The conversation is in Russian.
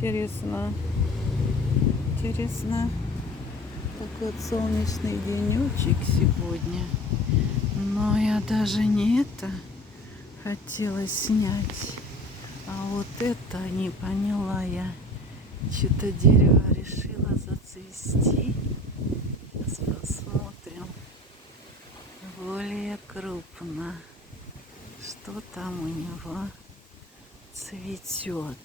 Интересно. Интересно. Такой вот солнечный денечек сегодня. Но я даже не это хотела снять. А вот это не поняла я. Что-то дерево решила зацвести. Сейчас посмотрим. Более крупно. Что там у него цветет?